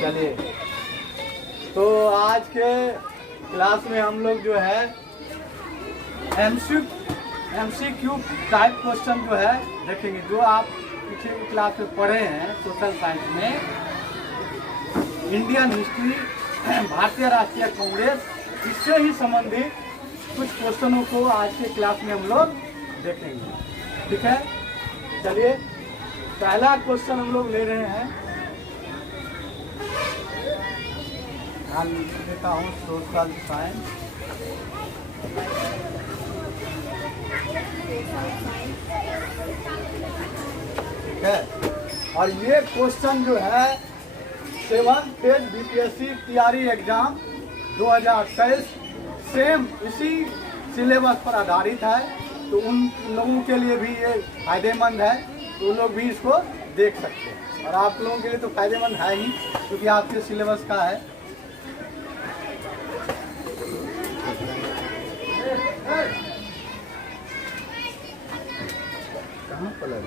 चलिए, तो आज के क्लास में हम लोग जो है MCQ टाइप क्वेश्चन जो है देखेंगे, जो आप पीछे की क्लास में पढ़े हैं सोशल साइंस में। इंडियन हिस्ट्री, भारतीय राष्ट्रीय कांग्रेस, इससे ही संबंधित कुछ क्वेश्चनों को आज के क्लास में हम लोग देखेंगे। ठीक है, चलिए पहला क्वेश्चन हम लोग ले रहे हैं। ध्यान देता हूँ सोशल साइंस। ठीक है, और ये क्वेश्चन जो है 7th phase BPSC TRE exam 2023 same इसी सिलेबस पर आधारित है, तो उन लोगों के लिए भी ये फायदेमंद है, तो लोग भी इसको देख सकते हैं। और आप लोगों के लिए तो फायदेमंद है ही, क्योंकि आपके सिलेबस का है। कहाँ पलट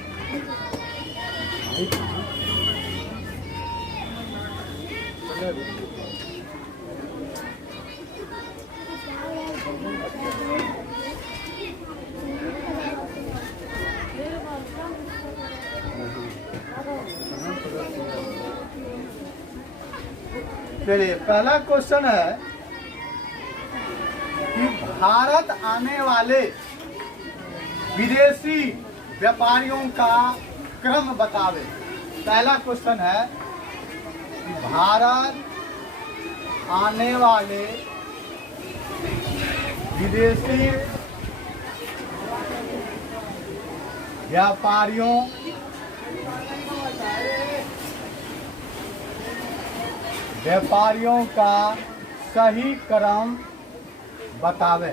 चलिए, पहला क्वेश्चन है कि भारत आने वाले विदेशी व्यापारियों का क्रम बतावे। पहला क्वेश्चन है कि भारत आने वाले विदेशी व्यापारियों का सही क्रम बतावे।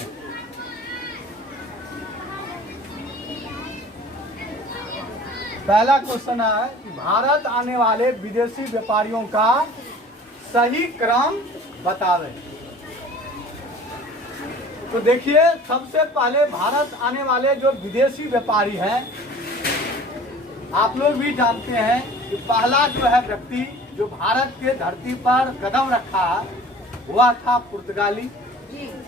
पहला क्वेश्चन है कि भारत आने वाले विदेशी व्यापारियों का सही क्रम बतावे। तो देखिए, सबसे पहले भारत आने वाले जो विदेशी व्यापारी हैं, आप लोग भी जानते हैं कि पहला जो है व्यक्ति जो भारत के धरती पर कदम रखा हुआ था पुर्तगाली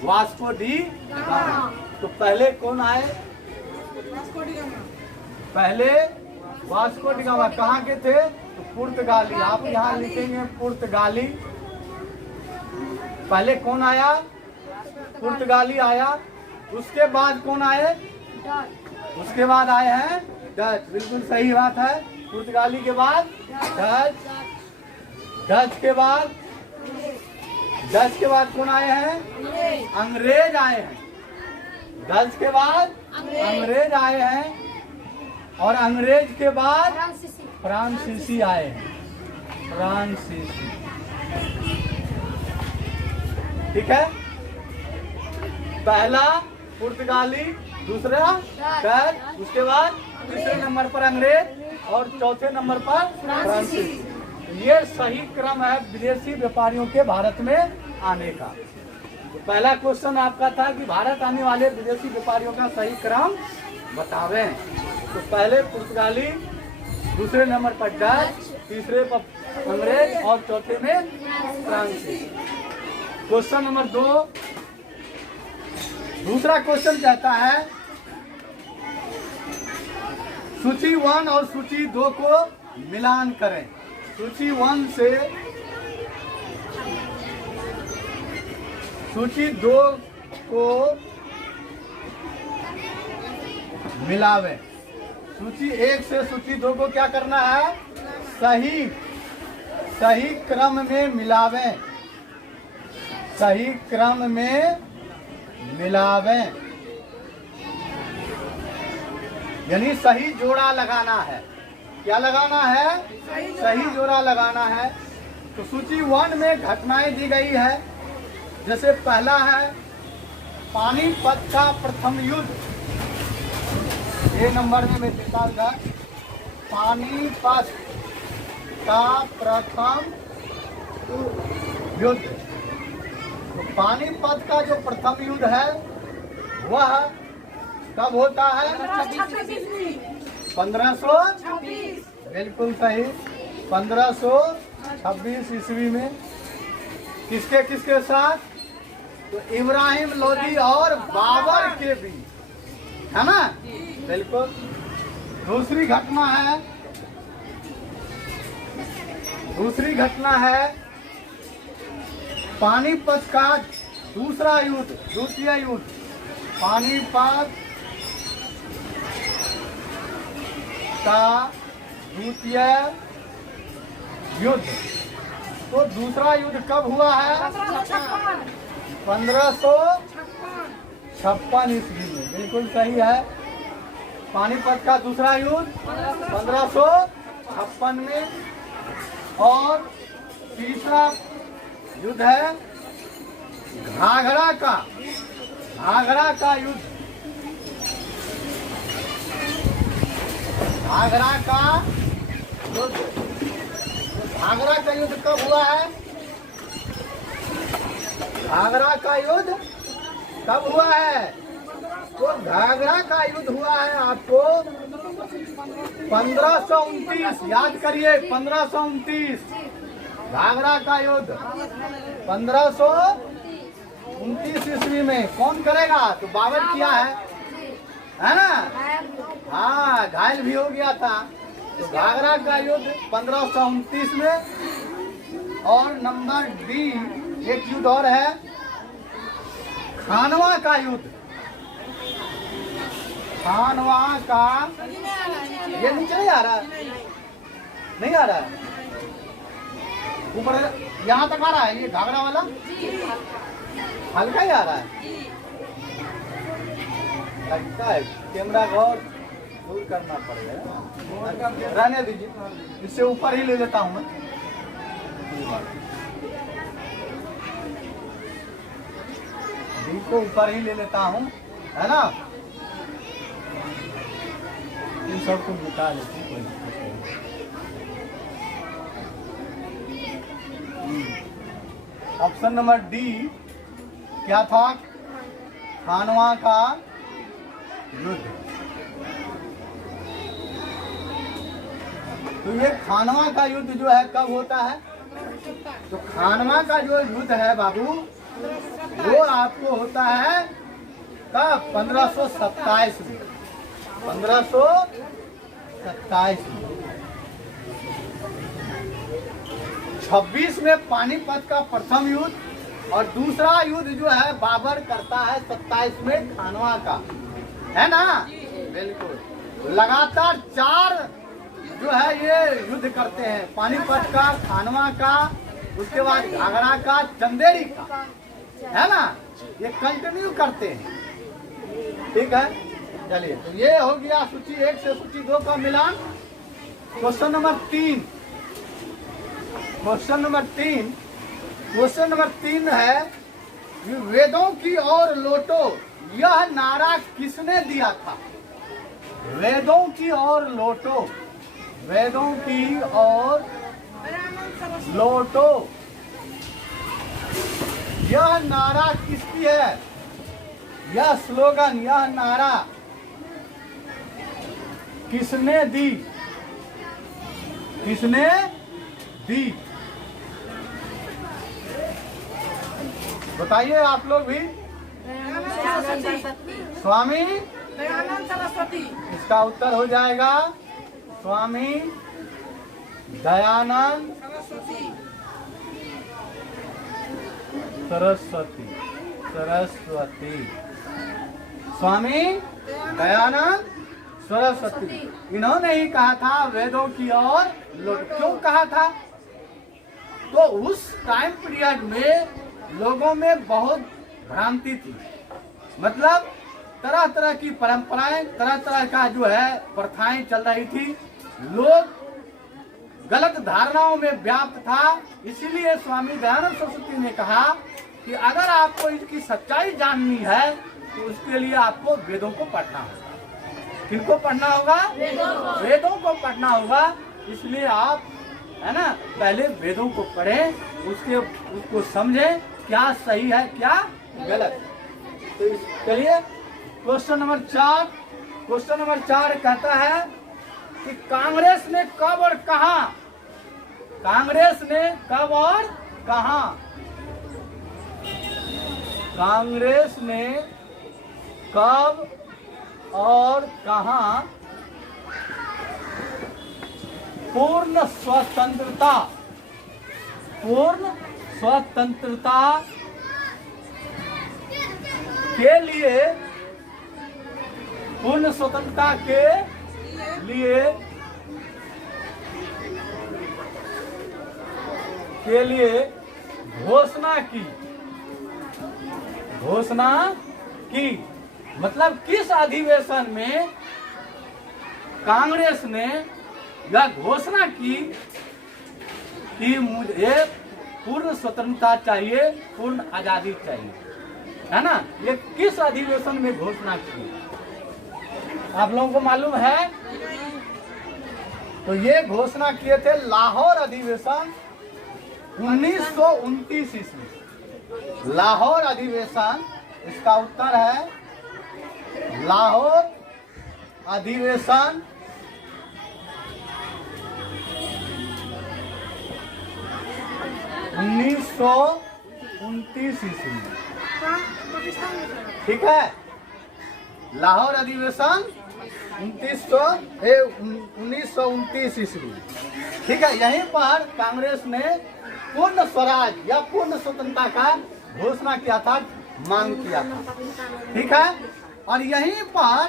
वास्को डी गामा। तो पहले कौन आए? पहले वास्को डी गामा कहाँ के थे? तो पुर्तगाली। आप यहाँ लिखेंगे पुर्तगाली। पहले कौन आया? पुर्तगाली आया। उसके बाद कौन आए? उसके बाद आए हैं डच। बिल्कुल सही बात है। पुर्तगाली के बाद डच। डच के बाद कौन आए हैं? अंग्रेज आए हैं। डच के बाद अंग्रेज आए हैं, और अंग्रेज के बाद फ्रांसीसी आए हैं। फ्रांसीसी, ठीक है। पहला पुर्तगाली, दूसरा डच, उसके बाद तीसरे नंबर पर अंग्रेज और चौथे नंबर पर फ्रांसीसी। ये सही क्रम है विदेशी व्यापारियों के भारत में आने का। तो पहला क्वेश्चन आपका था कि भारत आने वाले विदेशी व्यापारियों का सही क्रम बतावें। तो पहले पुर्तगाली, दूसरे नंबर पर डच, तीसरे पर अंग्रेज और चौथे में फ्रांसीसी। क्वेश्चन नंबर 2, दूसरा क्वेश्चन कहता है सूची 1 और सूची 2 को मिलान करें। सूची 1 से सूची 2 को मिलावें। सूची 1 से सूची 2 को क्या करना है? सही क्रम में मिलावें। सही क्रम में मिलावें, यानी सही जोड़ा लगाना है। क्या लगाना है? सही जोड़ा लगाना है। तो सूची 1 में घटनाएं दी गई है। जैसे पहला है पानीपत का प्रथम युद्ध। ये नंबर में मैं देता था, पानीपत का प्रथम युद्ध। तो पानीपत का जो प्रथम युद्ध है वह कब होता है? 1526। बिल्कुल सही, 1526 26 ईस्वी में किसके किसके साथ? तो इब्राहिम लोदी और बाबर के बीच, है ना? बिल्कुल। दूसरी घटना है पानीपत का दूसरा युद्ध, द्वितीय युद्ध, पानीपत का द्वितीय युद्ध। तो दूसरा युद्ध कब हुआ है? 1556 ईस्वी में। बिल्कुल सही है। पानीपत का दूसरा युद्ध 1556 में। और तीसरा युद्ध है घाघरा का युद्ध। घाघरा का युद्ध। घाघरा का युद्ध कब हुआ है? घाघरा का युद्ध कब हुआ है? तो घाघरा का युद्ध हुआ है आपको 1529, याद करिए 1529। घाघरा का युद्ध 1529 ईस्वी में। कौन करेगा? तो बाबर किया है ना? हाँ, घायल भी हो गया था। तो घाघरा का युद्ध 1529 में। और नंबर डी एक युद्ध और है खानवा का युद्ध। खानवा का, ये नीचे नहीं आ रहा, नहीं आ रहा है, ऊपर यहाँ तक आ रहा है। ये घाघरा वाला हल्का ही आ रहा है, लगता है कैमरा बहुत दूर करना पड़ेगा। रहने दीजिए, इससे ऊपर ही ले लेता हूँ मैं। डी को ऊपर ही ले लेता हूँ, है ना? इन सबको मिटा लेते हैं, कोई दिक्कत नहीं। ऑप्शन नंबर डी क्या था? खानवा का युद्ध। तो ये खानवा का युद्ध जो है कब होता है? तो खानवा का जो युद्ध है बाबू, वो आपको होता है कब? 1527 में। 1527 में। 26 में पानीपत का प्रथम युद्ध। और दूसरा युद्ध जो है बाबर करता है 27 में खानवा का, है ना? बिल्कुल। लगातार 4 जो है ये युद्ध करते हैं, पानीपत का, खानवा का, उसके बाद घाघरा का, चंदेरी का, है ना? ये कंटिन्यू करते हैं। ठीक है, चलिए। तो ये हो गया सूची 1 से सूची 2 का मिलान। क्वेश्चन नंबर 3 है वेदों की ओर लौटो, यह नारा किसने दिया था? वेदों की ओर लौटो, वेदों की ओर लौटो, यह नारा किसकी है? यह स्लोगन, यह नारा किसने दी? किसने दी? बताइए आप लोग भी। स्वामी दयानंद सरस्वती। इसका उत्तर हो जाएगा स्वामी दयानंद सरस्वती। स्वामी दयानंद सरस्वती। इन्होंने ही कहा था वेदों की ओर लौट। क्यों कहा था? तो उस टाइम पीरियड में लोगों में बहुत भ्रांति थी, मतलब तरह तरह की परंपराएं, तरह तरह का जो है प्रथाएं चल रही थी। लोग गलत धारणाओं में व्याप्त था। इसीलिए स्वामी दयानंद सरस्वती ने कहा कि अगर आपको इसकी सच्चाई जाननी है तो उसके लिए आपको वेदों को पढ़ना होगा। किनको पढ़ना होगा? वेदों को पढ़ना होगा। इसलिए आप, है ना, पहले वेदों को पढ़ें, उसको समझें क्या सही है क्या गलत। तो चलिए क्वेश्चन नंबर 4 कहता है कि कांग्रेस ने कब और कहां कांग्रेस ने कब और कहां, कांग्रेस ने कब और कहां पूर्ण स्वतंत्रता के लिए, पूर्ण स्वतंत्रता के लिए घोषणा की। मतलब किस अधिवेशन में कांग्रेस ने यह घोषणा की कि मुझे पूर्ण स्वतंत्रता चाहिए, पूर्ण आजादी चाहिए, है ना। ये किस अधिवेशन में घोषणा की आप लोगों को मालूम है? तो ये घोषणा किए थे लाहौर अधिवेशन 1929 ईस्वी। लाहौर अधिवेशन, इसका उत्तर है लाहौर अधिवेशन 1929 ईस्वी। ठीक है, लाहौर अधिवेशन 1929 ईस्वी। ठीक है, यहीं पर कांग्रेस ने पूर्ण स्वराज या पूर्ण स्वतंत्रता का घोषणा किया था, मांग किया था। ठीक है, और यहीं पर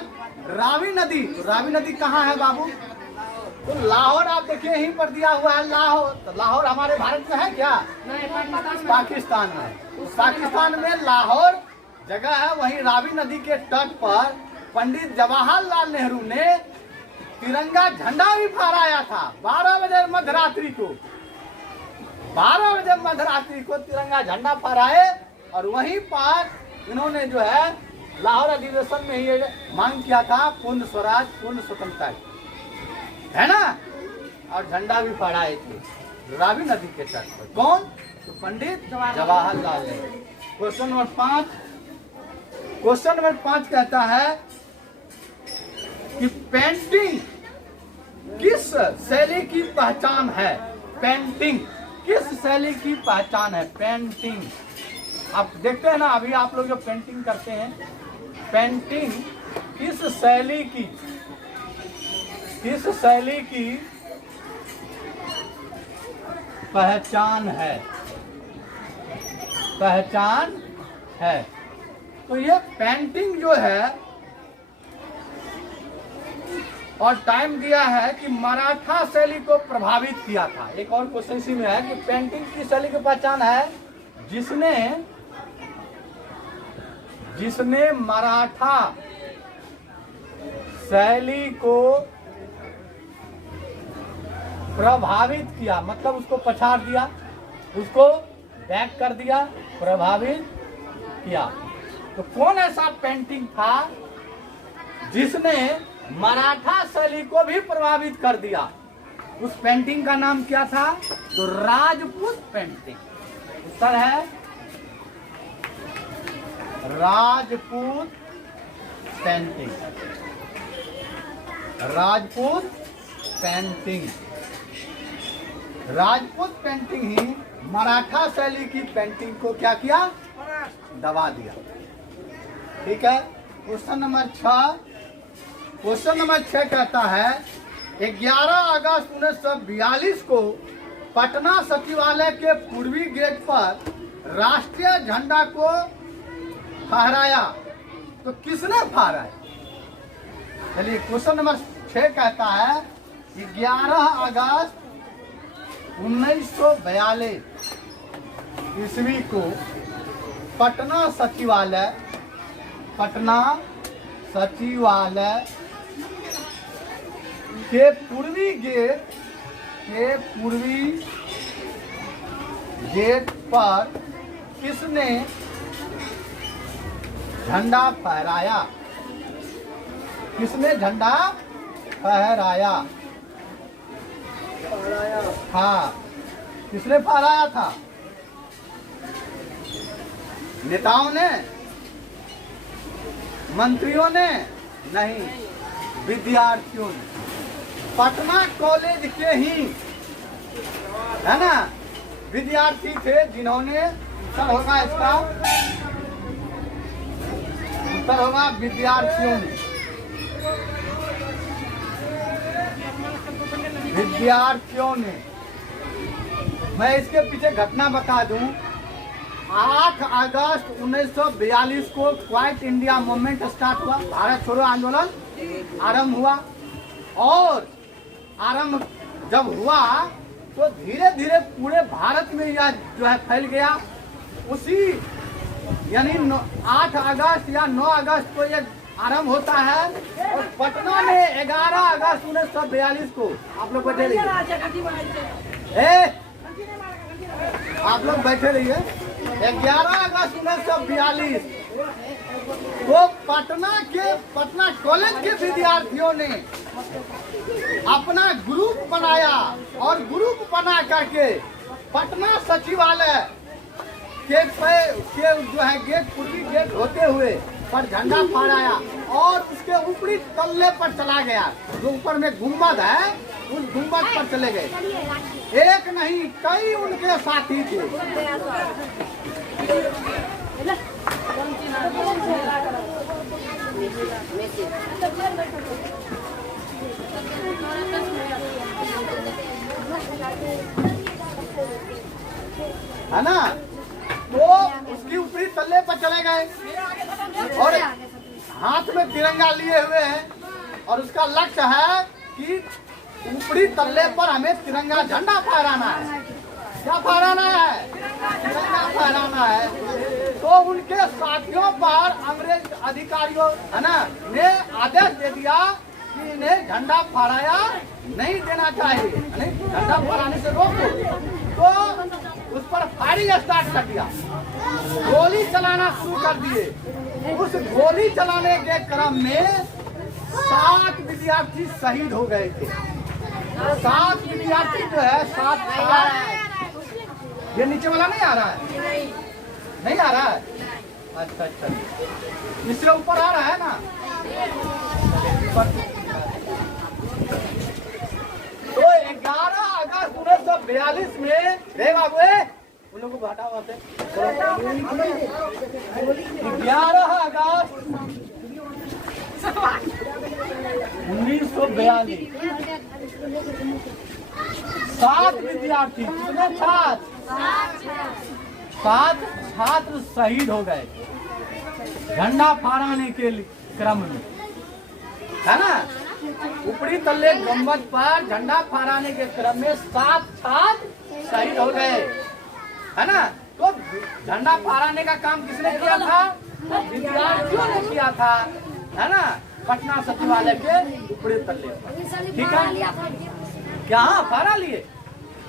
रावी नदी, तो रावी नदी कहाँ है बाबू? तो लाहौर आप देखिए यहीं पर दिया हुआ है लाहौर। तो लाहौर हमारे भारत में है क्या? नहीं, पाकिस्तान में। पाकिस्तान में लाहौर जगह है, वहीं रावी नदी के तट पर पंडित जवाहरलाल नेहरू ने तिरंगा झंडा भी फहराया था 12 बजे मध्यरात्रि को। 12 बजे मध्यरात्रि को तिरंगा झंडा फहराए, और वहीं पर इन्होंने जो है लाहौर अधिवेशन में ये मांग किया था पूर्ण स्वराज, पूर्ण स्वतंत्रता, है ना। और झंडा भी फहराए थे रावी नदी के तट पर। कौन? तो Pandit Jawaharlal Nehru. Question number 5, question number 5 कहता है कि पेंटिंग किस शैली की पहचान है? पेंटिंग किस शैली की पहचान है? पेंटिंग, आप देखते हैं ना अभी आप लोग जो पेंटिंग करते हैं, पेंटिंग किस शैली की पहचान है? तो ये पेंटिंग जो है, और टाइम दिया है कि मराठा शैली को प्रभावित किया था। एक और क्वेश्चन इसी में है कि पेंटिंग की शैली की पहचान है जिसने मराठा शैली को प्रभावित किया, मतलब उसको पछाड़ दिया, उसको बैक कर दिया, प्रभावित किया। तो कौन ऐसा पेंटिंग था जिसने मराठा शैली को भी प्रभावित कर दिया? उस पेंटिंग का नाम क्या था? तो राजपूत पेंटिंग। उत्तर है Rajput painting. Rajput painting, Rajput painting ही मराठा शैली की पेंटिंग को क्या किया? दबा दिया। ठीक है, क्वेश्चन नंबर 6। क्वेश्चन नंबर 6 कहता है 11 अगस्त 1942 को पटना सचिवालय के पूर्वी गेट पर राष्ट्रीय झंडा को फहराया। तो किसने फहराया? चलिए, क्वेश्चन नंबर 6 कहता है 11 अगस्त 1942 ईस्वी को पटना सचिवालय के पूर्वी गेट पर किसने झंडा फहराया? किसने झंडा फहराया? हाँ, किसने फहराया था? नेताओं ने? मंत्रियों ने? नहीं, विद्यार्थियों ने। पटना कॉलेज के ही है ना, विद्यार्थी थे जिन्होंने, उत्तर होगा इसका, उत्तर होगा विद्यार्थियों ने, विद्यार्थियों ने। मैं इसके पीछे घटना बता दूं, 8 अगस्त 1942 को क्वाइट इंडिया मूवमेंट स्टार्ट हुआ, भारत छोड़ो आंदोलन आरंभ हुआ। और आरंभ जब हुआ तो धीरे धीरे पूरे भारत में यह जो है फैल गया। उसी यानी 8 अगस्त या 9 अगस्त को ये आरंभ होता है और पटना में 11 अगस्त 1942 को, आप लोग बैठे रहिए, आप लोग बैठे रहिए, 11 अगस्त 1942 को पटना कॉलेज के विद्यार्थियों ने अपना ग्रुप बनाया और ग्रुप बना करके पटना सचिवालय के जो है गेट, पूर्वी गेट होते हुए पर झंडा फहराया और उसके ऊपरी तल्ले पर चला गया, जो ऊपर में गुंबद है उस गुंबद पर चले गए। एक नहीं कई उनके साथी थे। है ना, तो उसकी ऊपरी तल्ले पर चले गए और हाथ में तिरंगा लिए हुए हैं और उसका लक्ष्य है कि ऊपरी तल्ले पर हमें तिरंगा झंडा फहराना है। क्या फहराना है? तिरंगा फहराना है। तो उनके साथियों पर अंग्रेज अधिकारियों है ना ने आदेश दे दिया कि इन्हें झंडा फहराया नहीं देना चाहिए, झंडा फहराने से रोको। तो उस पर फायरिंग स्टार्ट कर दिया, गोली चलाना शुरू कर दिए। उस गोली चलाने के क्रम में 7 विद्यार्थी शहीद हो गए थे। 7 विद्यार्थी जो है 7, ये नीचे वाला नहीं आ रहा है, नहीं आ रहा है, अच्छा अच्छा, इससे ऊपर आ रहा है ना। तो 11 अगस्त 1942 में रे बाबू उन लोगों को हटाओ से 11 अगस्त 1942 7 विद्यार्थी, कितने छात्र? 7 छात्र शहीद हो गए झंडा फहराने के क्रम में, है ना। ऊपरी तल्ले गुंबद पर झंडा फहराने के क्रम में 7 छात्र शहीद हो गए, है ना। तो झंडा फहराने का काम किसने किया था? विद्यार्थियों ने किया था, है ना, पटना सचिवालय के ऊपरी तल्ले पर। ठीक है, क्या फहरा लिए?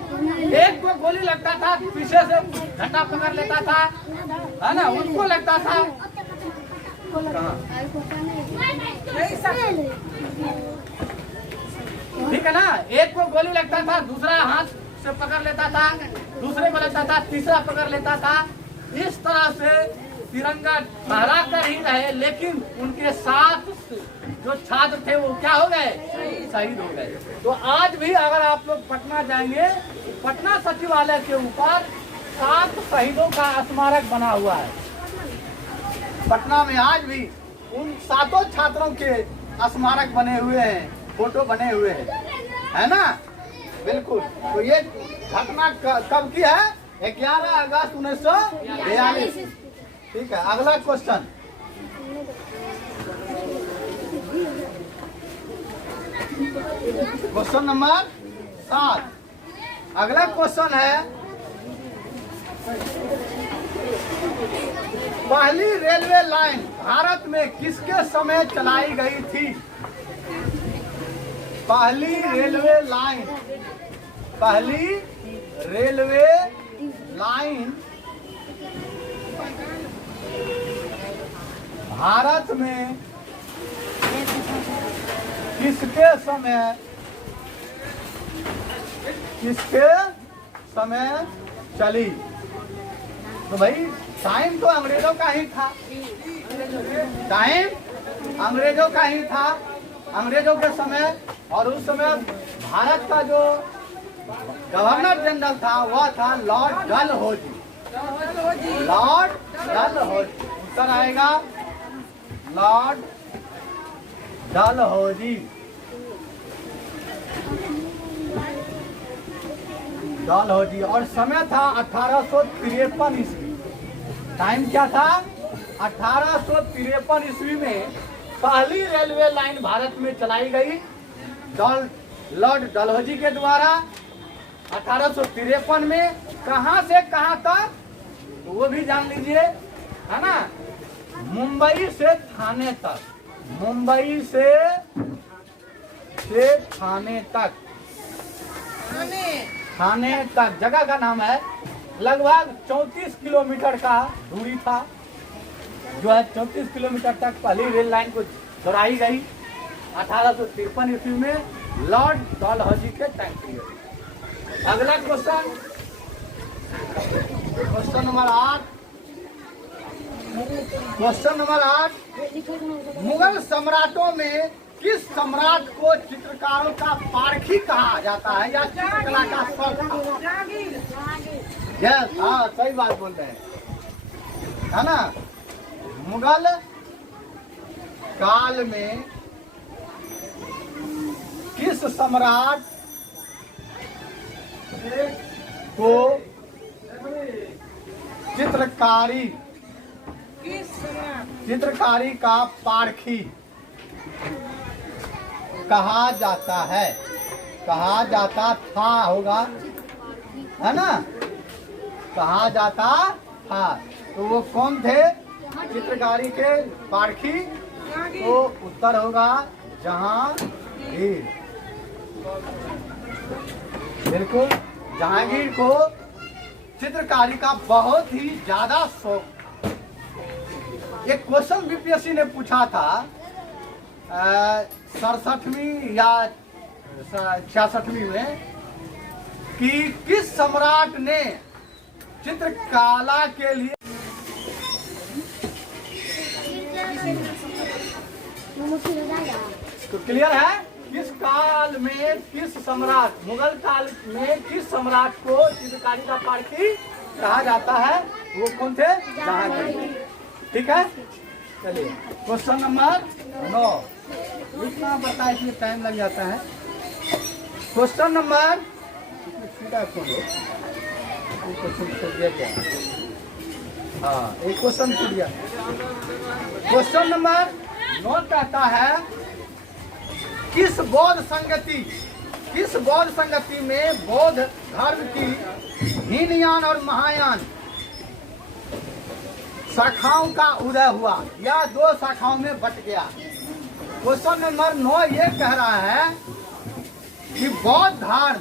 एक को गोली लगता था, पीछे से झंडा पकड़ लेता था, है ना, उनको लगता था। ठीक है ना, एक को गोली लगता था, दूसरा हाथ से पकड़ लेता था, दूसरे को लगता था, तीसरा पकड़ लेता था। इस तरह से तिरंगा फहरा कर ही रहे, लेकिन उनके साथ जो छात्र थे वो क्या हो गए? शहीद हो गए। तो आज भी अगर आप लोग पटना जाएंगे, पटना सचिवालय के ऊपर 7 शहीदों का स्मारक बना हुआ है। पटना में आज भी उन 7 छात्रों के स्मारक बने हुए हैं, फोटो बने हुए हैं, है ना। बिल्कुल। तो ये घटना कब की है? 11 अगस्त 1942। ठीक है, अगला क्वेश्चन। Question number 7। अगला क्वेश्चन है, पहली रेलवे लाइन भारत में किसके समय चलाई गई थी? पहली रेलवे लाइन भारत में किसके समय चली? तो भाई टाइम तो अंग्रेजों का ही था, टाइम अंग्रेजों का ही था, अंग्रेजों के समय। और उस समय भारत का जो गवर्नर जनरल था वह था लॉर्ड डलहौजी। लॉर्ड डलहौजी उत्तर आएगा लॉर्ड डलहौजी। डलहौजी। और समय था 1853 ईस्वी। टाइम क्या था? 1853 ईस्वी में पहली रेलवे लाइन भारत में चलाई गई लॉर्ड डलहौजी के द्वारा 1853 में। कहां से कहां तक वो भी जान लीजिए, है ना। मुंबई से थाने तक, मुंबई से थाने तक, थाने तक जगह का नाम है। लगभग 34 किलोमीटर का दूरी था, जो है 34 किलोमीटर तक पहली रेल लाइन को दोहराई गई 1853 ईस्वी में लॉर्ड डलहौजी के टाइम पीरियड। अगला question, question number 8। Question number 8, Mughal सम्राटों में किस सम्राट को चित्रकारों का पारखी कहा जाता है या चित्रकला का शौक था? यस, हाँ सही बात बोल रहे हैं, है ना। मुगल काल में किस सम्राट को चित्रकारी का पारखी कहा जाता है? कहा जाता था होगा, है ना, कहा जाता था। तो वो कौन थे चित्रकारी के पारखी? तो उत्तर होगा जहांगीर। बिल्कुल, जहांगीर को चित्रकारी का बहुत ही ज्यादा शौक। एक क्वेश्चन बीपीएससी ने पूछा था 67वीं या 66वीं में कि किस सम्राट ने चित्रकला के लिए तो क्लियर है, किस काल में किस सम्राट, मुगल काल में किस सम्राट को चित्रकारी का पारखी कहा जाता है? वो कौन थे? जहांगीर। ठीक है, चलिए क्वेश्चन नंबर 9। इतना पता है इसलिए टाइम लग जाता है। क्वेश्चन नंबर हाँ, एक क्वेश्चन छूट गया। क्वेश्चन नंबर 9 कहता है किस बौद्ध संगति में बौद्ध धर्म की हीनयान और महायान शाखाओं का उदय हुआ या 2 शाखाओं में बट गया? क्वेश्चन नंबर 9 ये कह रहा है कि बौद्ध धर्म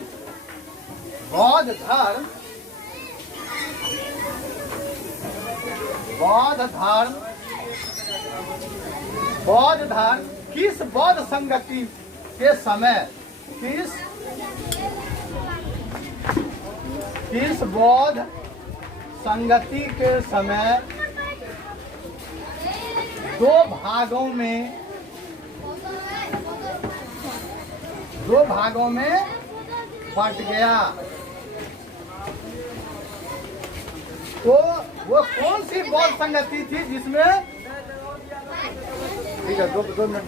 किस बौद्ध संगति के समय, किस बौद्ध संगति के समय 2 भागों में बट गया? तो वो कौन सी बौद्ध संगति थी जिसमें, ठीक है 2 मिनट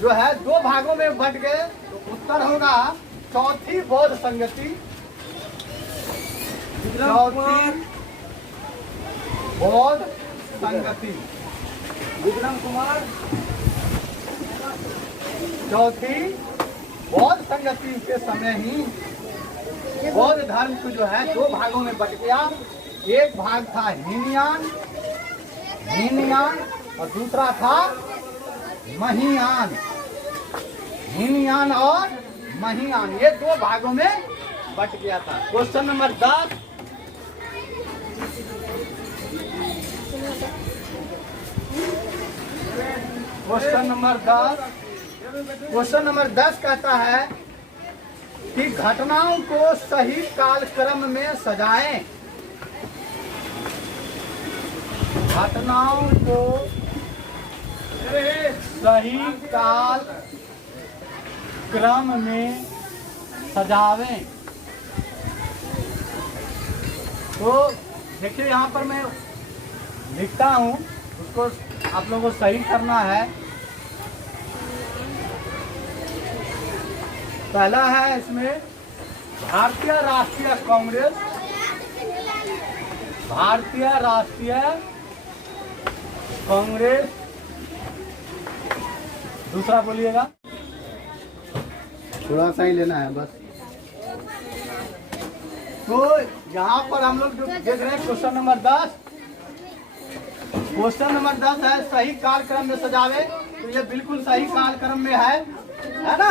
जो है 2 भागों में बट गए? तो उत्तर होगा चौथी बौद्ध संगति। चौथी बौद्ध संगति, विक्रम कुमार। चौथी बौद्ध संगति के समय ही बौद्ध धर्म को जो है 2 भागों में बट गया। एक भाग था हीनयान और दूसरा था महियान। हीनयान और महियान, ये 2 भागों में बट गया था। Question number 10। क्वेश्चन नंबर 10 कहता है कि घटनाओं को सही कालक्रम में सजाएं। घटनाओं को सही काल क्रम में सजावें। तो देखिए यहाँ पर मैं लिखता हूँ, उसको आप लोगों को सही करना है। पहला है इसमें भारतीय राष्ट्रीय कांग्रेस, भारतीय राष्ट्रीय कांग्रेस। दूसरा बोलिएगा, थोड़ा सा ही लेना है बस। तो यहाँ पर हम लोग जो देख रहे हैं क्वेश्चन नंबर 10, क्वेश्चन नंबर 10 है सही कार्यक्रम में सजावे। तो ये बिल्कुल सही कार्यक्रम में है ना।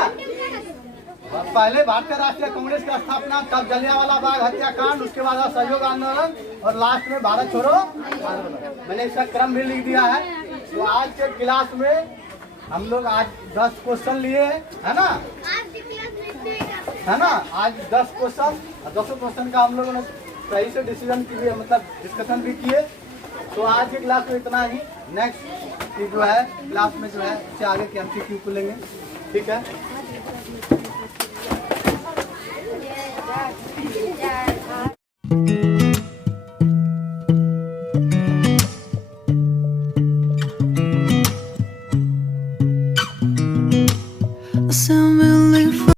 पहले भारतीय राष्ट्रीय कांग्रेस की स्थापना, तब जलियांवाला बाग हत्याकांड, उसके बाद असहयोग आंदोलन और लास्ट में भारत छोड़ो आंदोलन। मैंने इसका क्रम भी लिख दिया है। तो आज के क्लास में हम लोग आज 10 क्वेश्चन लिए है ना, है ना। आज 10 क्वेश्चन, 10 क्वेश्चन का हम लोगों ने सही से डिसीजन किए, मतलब डिस्कशन भी किए। तो आज की क्लास में इतना ही। नेक्स्ट जो है क्लास में जो है इससे आगे के MCQ को लेंगे, ठीक है।